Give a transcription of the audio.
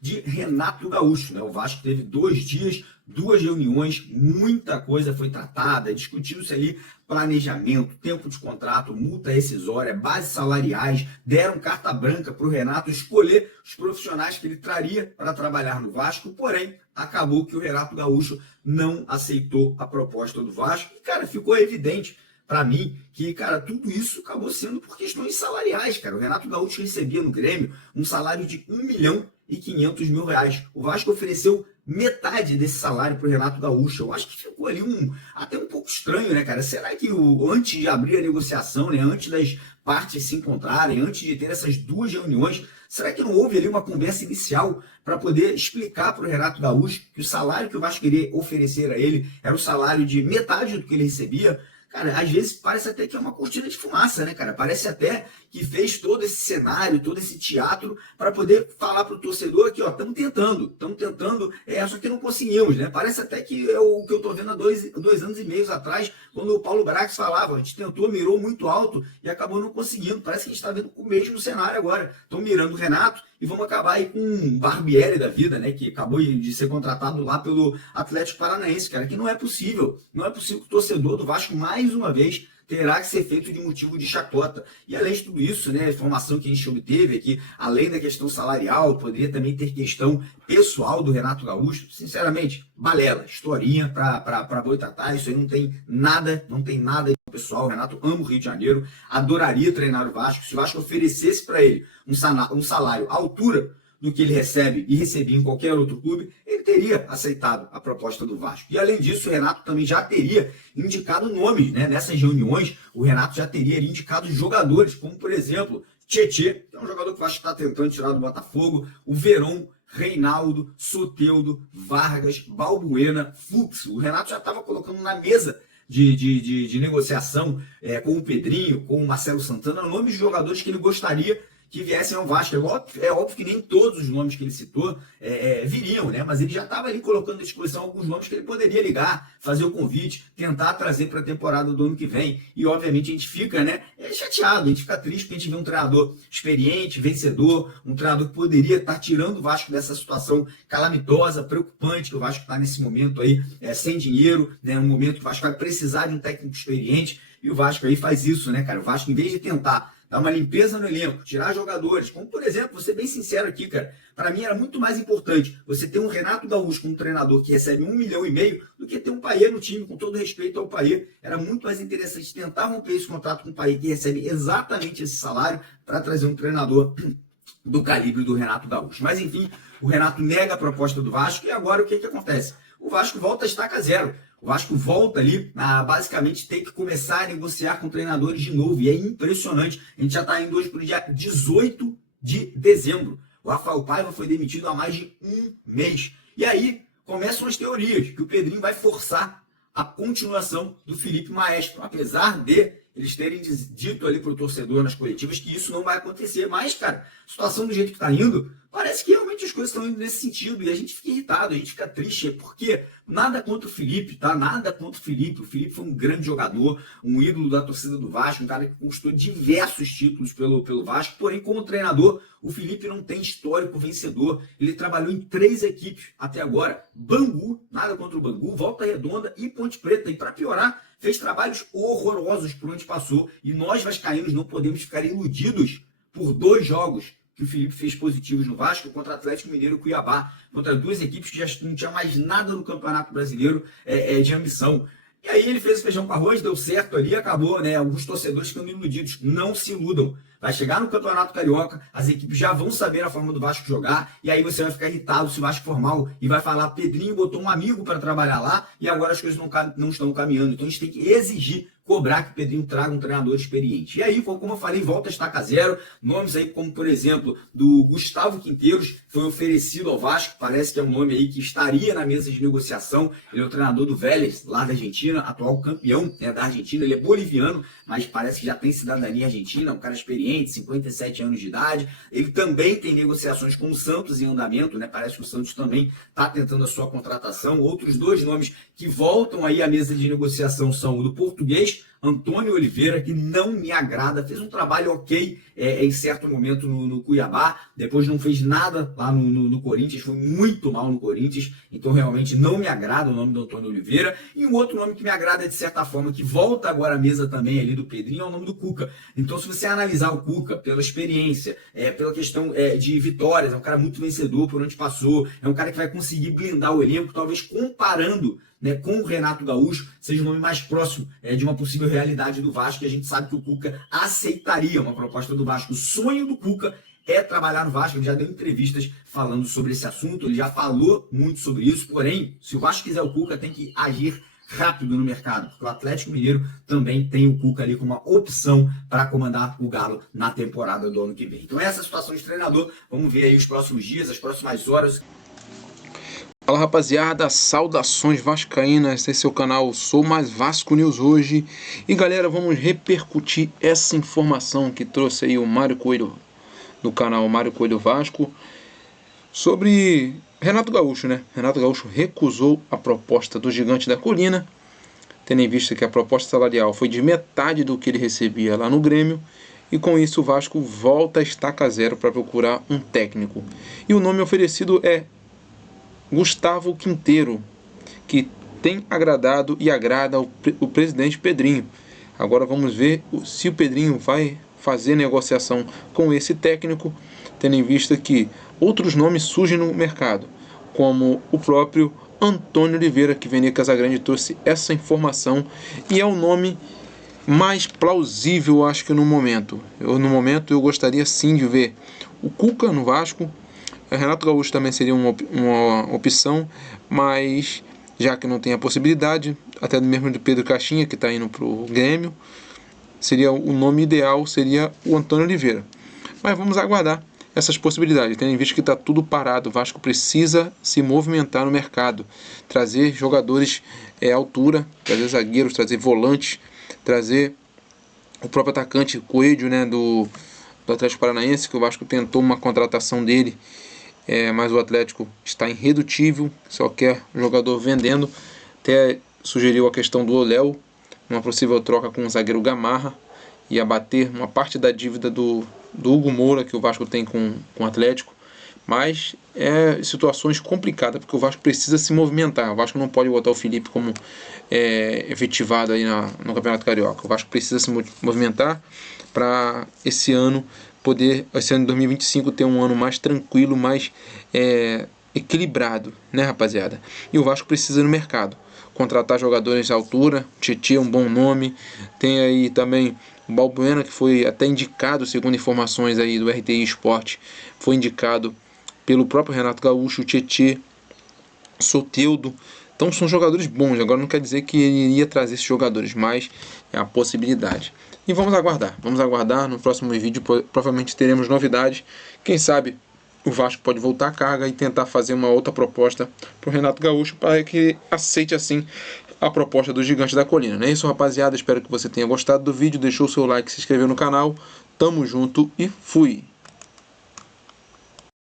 de Renato Gaúcho, né? O Vasco teve 2 dias, 2 reuniões, muita coisa foi tratada, discutiu-se ali planejamento, tempo de contrato, multa rescisória, bases salariais, deram carta branca para o Renato escolher os profissionais que ele traria para trabalhar no Vasco, porém, acabou que o Renato Gaúcho não aceitou a proposta do Vasco e, cara, ficou evidente para mim que, cara, tudo isso acabou sendo por questões salariais, cara. O Renato Gaúcho recebia no Grêmio um salário de R$ 1.500.000. O Vasco ofereceu metade desse salário para o Renato Gaúcho. Eu acho que ficou ali até um pouco estranho, né, cara? Será que antes de abrir a negociação, né, antes das partes se encontrarem, antes de ter essas 2 reuniões, será que não houve ali uma conversa inicial para poder explicar para o Renato Gaúcho que o salário que o Vasco queria oferecer a ele era o salário de metade do que ele recebia? Cara, às vezes parece até que é uma cortina de fumaça, né, cara? Parece até que fez todo esse cenário, todo esse teatro para poder falar para o torcedor que, ó, estamos tentando, só que não conseguimos, né? Parece até que é o que eu estou vendo há 2 anos e meio atrás, quando o Paulo Brax falava, a gente tentou, mirou muito alto e acabou não conseguindo. Parece que a gente está vendo o mesmo cenário agora. Estão mirando o Renato e vamos acabar aí com um Barbieri da vida, né? Que acabou de ser contratado lá pelo Atlético Paranaense, cara, que não é possível. Não é possível que o torcedor do Vasco, mais uma vez, terá que ser feito de motivo de chacota. E além de tudo isso, né, a informação que a gente obteve é que, além da questão salarial, poderia também ter questão pessoal do Renato Gaúcho. Sinceramente, balela, historinha para boitatá, isso aí não tem nada pessoal. O Renato ama o Rio de Janeiro, adoraria treinar o Vasco. Se o Vasco oferecesse para ele um salário à altura do que ele recebe e recebia em qualquer outro clube, ele teria aceitado a proposta do Vasco. E além disso, o Renato também já teria indicado nomes, né? Nessas reuniões, o Renato já teria indicado jogadores, como por exemplo, Tietê, que é um jogador que o Vasco está tentando tirar do Botafogo, o Veron, Reinaldo, Soteldo, Vargas, Balbuena, Fux. O Renato já estava colocando na mesa de negociação com o Pedrinho, com o Marcelo Santana, nomes de jogadores que ele gostaria que viessem ao Vasco. É óbvio que nem todos os nomes que ele citou viriam, né? Mas ele já estava ali colocando à disposição alguns nomes que ele poderia ligar, fazer o convite, tentar trazer para a temporada do ano que vem. E obviamente a gente fica, né, chateado, a gente fica triste porque a gente vê um treinador experiente, vencedor, um treinador que poderia estar tirando o Vasco dessa situação calamitosa, preocupante que o Vasco está nesse momento aí, sem dinheiro, né? Um momento que o Vasco vai precisar de um técnico experiente. E o Vasco aí faz isso, né, cara? O Vasco, em vez de tentar dar uma limpeza no elenco, tirar jogadores, como por exemplo, vou ser bem sincero aqui, cara, para mim era muito mais importante você ter um Renato Gaúcho como treinador que recebe R$ 1,5 milhão do que ter um Payet no time, com todo respeito ao Payet. Era muito mais interessante tentar romper esse contrato com o Payet, que recebe exatamente esse salário, para trazer um treinador do calibre do Renato Gaúcho. Mas enfim, o Renato nega a proposta do Vasco e agora o que acontece? O Vasco volta a estaca zero. O Vasco volta ali a basicamente ter que começar a negociar com treinadores de novo. E é impressionante. A gente já está indo hoje para o dia 18 de dezembro. O Rafael Paiva foi demitido há mais de 1 mês. E aí começam as teorias que o Pedrinho vai forçar a continuação do Felipe Maestro. Apesar de eles terem dito ali para o torcedor nas coletivas que isso não vai acontecer. Mas, cara, a situação do jeito que está indo, parece que realmente as coisas estão indo nesse sentido. E a gente fica irritado, a gente fica triste. Porque nada contra o Felipe, tá? Nada contra o Felipe. O Felipe foi um grande jogador, um ídolo da torcida do Vasco, um cara que conquistou diversos títulos pelo Vasco. Porém, como treinador, o Felipe não tem histórico vencedor. Ele trabalhou em 3 equipes até agora. Bangu, nada contra o Bangu, Volta Redonda e Ponte Preta. E para piorar, fez trabalhos horrorosos por onde passou. E nós, vascaínos, não podemos ficar iludidos por 2 jogos que o Felipe fez positivos no Vasco, contra Atlético Mineiro e Cuiabá, contra 2 equipes que já não tinha mais nada no Campeonato Brasileiro de ambição. E aí ele fez o feijão com arroz, deu certo ali, acabou, né? Alguns torcedores ficando iludidos. Não se iludam. Vai chegar no Campeonato Carioca, as equipes já vão saber a forma do Vasco jogar, e aí você vai ficar irritado se o Vasco for mal e vai falar, Pedrinho botou um amigo para trabalhar lá, e agora as coisas não estão caminhando. Então a gente tem que exigir, cobrar que o Pedrinho traga um treinador experiente. E aí, como eu falei, volta a estaca zero. Nomes aí como, por exemplo, do Gustavo Quinteiros, foi oferecido ao Vasco, parece que é um nome aí que estaria na mesa de negociação. Ele é o treinador do Vélez, lá da Argentina, atual campeão, né, da Argentina. Ele é boliviano, mas parece que já tem cidadania argentina, um cara experiente, 57 anos de idade. Ele também tem negociações com o Santos em andamento, né? Parece que o Santos também está tentando a sua contratação. Outros 2 nomes que voltam aí à mesa de negociação são o do português, Antônio Oliveira, que não me agrada, fez um trabalho ok em certo momento no Cuiabá, depois não fez nada lá no Corinthians, foi muito mal no Corinthians, então realmente não me agrada o nome do Antônio Oliveira. E um outro nome que me agrada de certa forma, que volta agora à mesa também ali do Pedrinho, é o nome do Cuca. Então se você analisar o Cuca pela experiência, pela questão de vitórias, é um cara muito vencedor por onde passou, é um cara que vai conseguir blindar o elenco, talvez comparando, né, com o Renato Gaúcho, seja o nome mais próximo de uma possível realidade do Vasco, e a gente sabe que o Cuca aceitaria uma proposta do Vasco. O sonho do Cuca é trabalhar no Vasco, ele já deu entrevistas falando sobre esse assunto, ele já falou muito sobre isso, porém, se o Vasco quiser o Cuca, tem que agir rápido no mercado, porque o Atlético Mineiro também tem o Cuca ali como uma opção para comandar o Galo na temporada do ano que vem. Então essa é a situação de treinador, vamos ver aí os próximos dias, as próximas horas. Fala rapaziada, saudações vascaínas, esse é o canal Sou Mais Vasco News hoje. E galera, vamos repercutir essa informação que trouxe aí o Mário Coelho, do canal Mário Coelho Vasco, sobre Renato Gaúcho, né? Renato Gaúcho recusou a proposta do Gigante da Colina, tendo em vista que a proposta salarial foi de metade do que ele recebia lá no Grêmio, e com isso o Vasco volta a estaca zero para procurar um técnico. E o nome oferecido é Gustavo Quinteiro, que tem agradado e agrada o presidente Pedrinho. Agora vamos ver se o Pedrinho vai fazer negociação com esse técnico, tendo em vista que outros nomes surgem no mercado, como o próprio Antônio Oliveira, que Vene Casagrande trouxe essa informação, e é o nome mais plausível, acho que no momento. No momento eu gostaria sim de ver o Cuca no Vasco. Renato Gaúcho também seria uma opção, mas já que não tem a possibilidade, até mesmo de Pedro Caixinha, que está indo para o Grêmio, seria o nome ideal, seria o Antônio Oliveira. Mas vamos aguardar essas possibilidades, tendo em vista que está tudo parado. O Vasco precisa se movimentar no mercado, trazer jogadores à altura, trazer zagueiros, trazer volantes, trazer o próprio atacante Coelho, né, do Atlético Paranaense, que o Vasco tentou uma contratação dele, mas o Atlético está irredutível, só quer jogador vendendo. Até sugeriu a questão do Oléo, uma possível troca com o zagueiro Gamarra, e abater uma parte da dívida do Hugo Moura que o Vasco tem com o Atlético. Mas situações complicadas, porque o Vasco precisa se movimentar. O Vasco não pode botar o Felipe como efetivado aí no Campeonato Carioca. O Vasco precisa se movimentar para esse ano de 2025 ter um ano mais tranquilo, mais equilibrado, né, rapaziada? E o Vasco precisa ir no mercado contratar jogadores à altura. Tietê é um bom nome, tem aí também o Balbuena, que foi até indicado, segundo informações aí do RTI Sport, foi indicado pelo próprio Renato Gaúcho. O Tietê, Soteldo, então são jogadores bons. Agora não quer dizer que ele iria trazer esses jogadores, mas é a possibilidade. E vamos aguardar, no próximo vídeo provavelmente teremos novidades. Quem sabe o Vasco pode voltar à carga e tentar fazer uma outra proposta para o Renato Gaúcho, para que aceite assim a proposta do Gigante da Colina. Não é isso, rapaziada? Espero que você tenha gostado do vídeo, deixou o seu like, se inscreveu no canal. Tamo junto e fui!